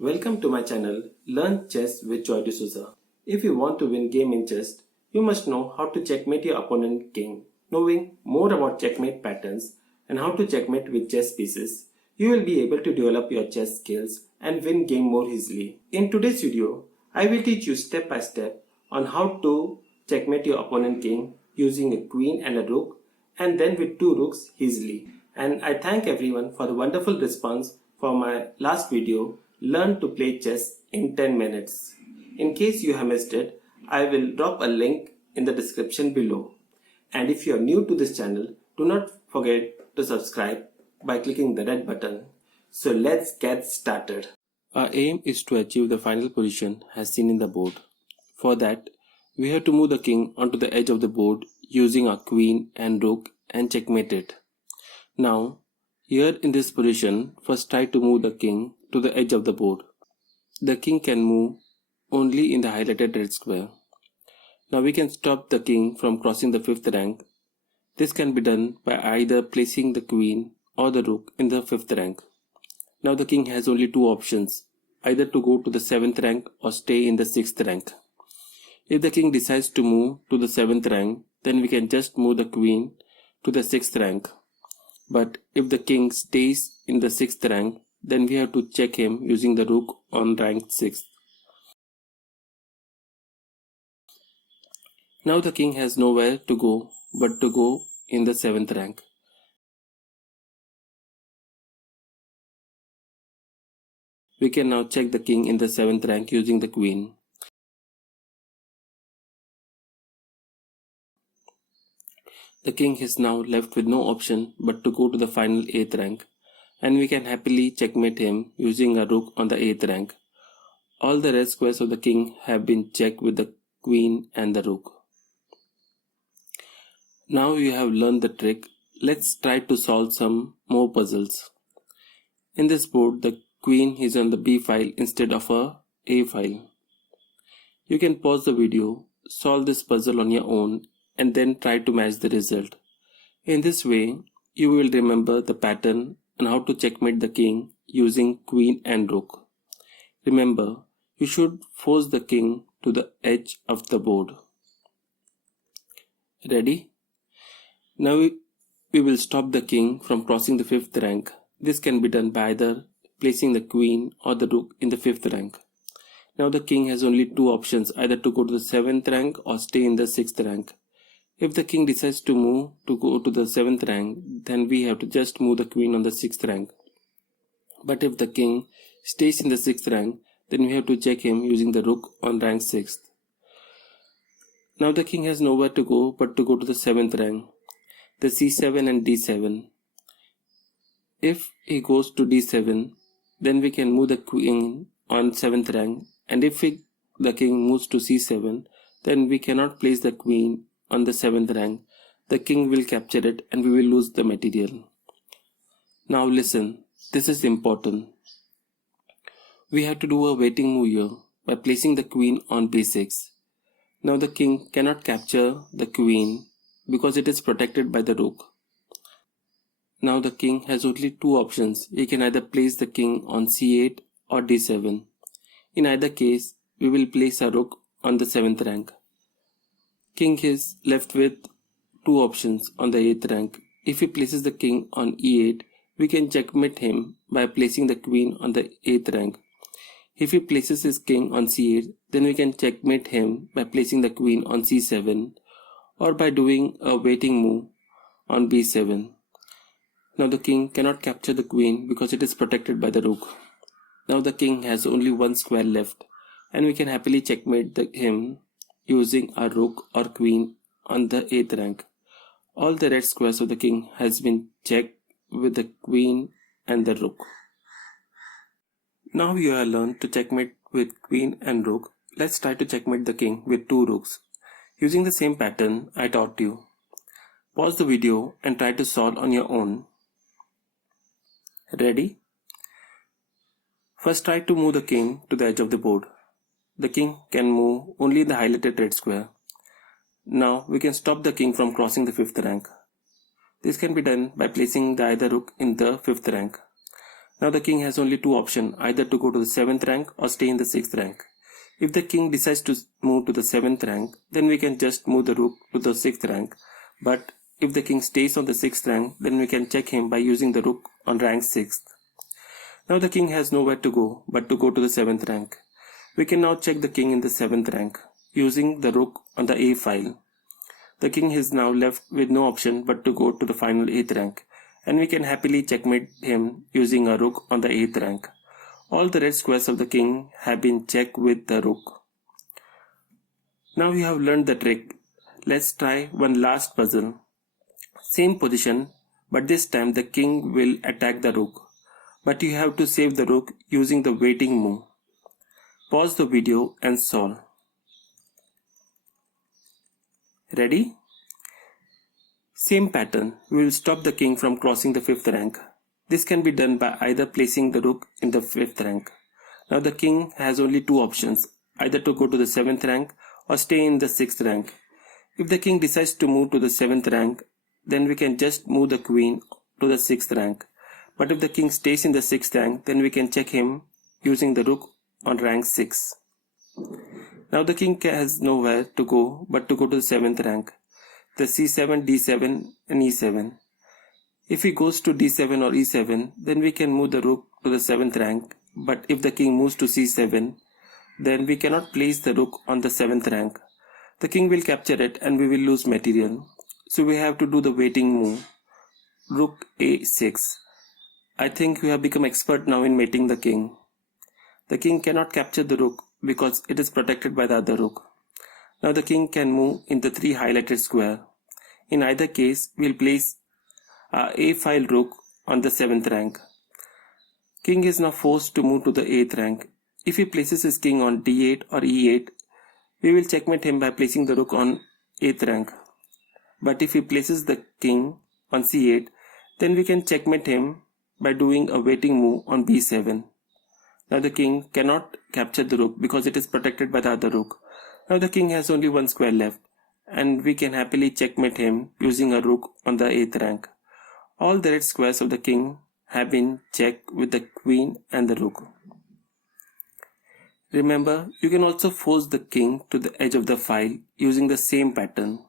Welcome to my channel Learn Chess with Joy D'Souza. If you want to win game in chess, you must know how to checkmate your opponent king. Knowing more about checkmate patterns and how to checkmate with chess pieces, you will be able to develop your chess skills and win game more easily. In today's video, I will teach you step by step on how to checkmate your opponent king using a queen and a rook and then with two rooks easily. And I thank everyone for the wonderful response for my last video, Learn to Play Chess in 10 Minutes. In case you have missed it, I will drop a link in the description below. And if you are new to this channel, do not forget to subscribe by clicking the red button. So let's get started. Our aim is to achieve the final position as seen in the board. For that, we have to move the king onto the edge of the board using our queen and rook and checkmate it. Now, here in this position, first try to move the king to the edge of the board. The king can move only in the highlighted red square. Now we can stop the king from crossing the 5th rank. This can be done by either placing the queen or the rook in the 5th rank. Now the king has only two options, either to go to the 7th rank or stay in the 6th rank. If the king decides to move to the 7th rank, then we can just move the queen to the 6th rank. But if the king stays in the 6th rank, then we have to check him using the rook on rank 6th. Now the king has nowhere to go but to go in the 7th rank. We can now check the king in the 7th rank using the queen. The king is now left with no option but to go to the final 8th rank, and we can happily checkmate him using a rook on the 8th rank. All the red squares of the king have been checked with the queen and the rook. Now you have learned the trick, let's try to solve some more puzzles. In this board, the queen is on the B file instead of a A file. You can pause the video, solve this puzzle on your own, and then try to match the result. In this way, you will remember the pattern and how to checkmate the king using queen and rook. Remember, you should force the king to the edge of the board. Ready? Now we will stop the king from crossing the 5th rank. This can be done by either placing the queen or the rook in the 5th rank. Now the king has only two options, either to go to the 7th rank or stay in the 6th rank. If the king decides to move to go to the 7th rank, then we have to just move the queen on the 6th rank. But if the king stays in the 6th rank, then we have to check him using the rook on rank 6th. Now the king has nowhere to go but to go to the 7th rank, the c7 and d7. If he goes to d7, then we can move the queen on 7th rank, and if the king moves to c7, then we cannot place the queen on the 7th rank. The king will capture it and we will lose the material. Now listen, this is important. We have to do a waiting move here by placing the queen on b6. Now the king cannot capture the queen because it is protected by the rook. Now the king has only two options. He can either place the king on c8 or d7. In either case, we will place a rook on the 7th rank. King is left with two options on the 8th rank. If he places the king on e8, we can checkmate him by placing the queen on the 8th rank. If he places his king on c8, then we can checkmate him by placing the queen on c7 or by doing a waiting move on b7. Now the king cannot capture the queen because it is protected by the rook. Now the king has only one square left, and we can happily checkmate him using a rook or queen on the 8th rank. All the red squares of the king has been checked with the queen and the rook. Now you have learned to checkmate with queen and rook. Let's try to checkmate the king with two rooks using the same pattern I taught you. Pause the video and try to solve on your own. Ready? First try to move the king to the edge of the board. The king can move only in the highlighted red square. Now we can stop the king from crossing the 5th rank. This can be done by placing the either rook in the 5th rank. Now the king has only two options, either to go to the 7th rank or stay in the 6th rank. If the king decides to move to the 7th rank, then we can just move the rook to the 6th rank. But if the king stays on the 6th rank, then we can check him by using the rook on rank 6th. Now the king has nowhere to go but to go to the 7th rank. We can now check the king in the 7th rank using the rook on the A file. The king is now left with no option but to go to the final 8th rank, and we can happily checkmate him using a rook on the 8th rank. All the red squares of the king have been checked with the rook. Now you have learned the trick. Let's try one last puzzle. Same position, but this time the king will attack the rook. But you have to save the rook using the waiting move. Pause the video and solve. Ready? Same pattern. We will stop the king from crossing the 5th rank. This can be done by either placing the rook in the 5th rank. Now the king has only two options, either to go to the 7th rank or stay in the 6th rank. If the king decides to move to the 7th rank, then we can just move the queen to the 6th rank. But if the king stays in the 6th rank, then we can check him using the rook on rank 6. Now the king has nowhere to go but to go to the 7th rank. The c7, d7 and e7. If he goes to d7 or e7, then we can move the rook to the 7th rank. But if the king moves to c7, then we cannot place the rook on the 7th rank. The king will capture it and we will lose material. So we have to do the waiting move. Rook a6. I think we have become expert now in mating the king. The king cannot capture the rook because it is protected by the other rook. Now the king can move in the 3 highlighted square. In either case, we will place our a file rook on the 7th rank. King is now forced to move to the 8th rank. If he places his king on d8 or e8, we will checkmate him by placing the rook on 8th rank. But if he places the king on c8, then we can checkmate him by doing a waiting move on b7. Now the king cannot capture the rook because it is protected by the other rook. Now the king has only one square left, and we can happily checkmate him using a rook on the 8th rank. All the red squares of the king have been checked with the queen and the rook. Remember, you can also force the king to the edge of the file using the same pattern.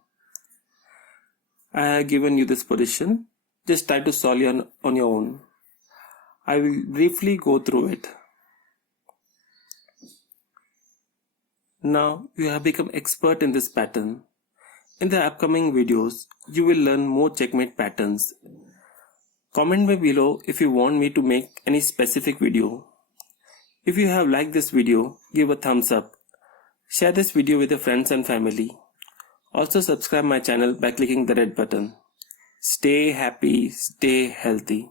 I have given you this position. Just try to solve it on your own. I will briefly go through it. Now you have become expert in this pattern. In the upcoming videos, you will learn more checkmate patterns. Comment me below if you want me to make any specific video. If you have liked this video, give a thumbs up. Share this video with your friends and family. Also subscribe my channel by clicking the red button. Stay happy, stay healthy.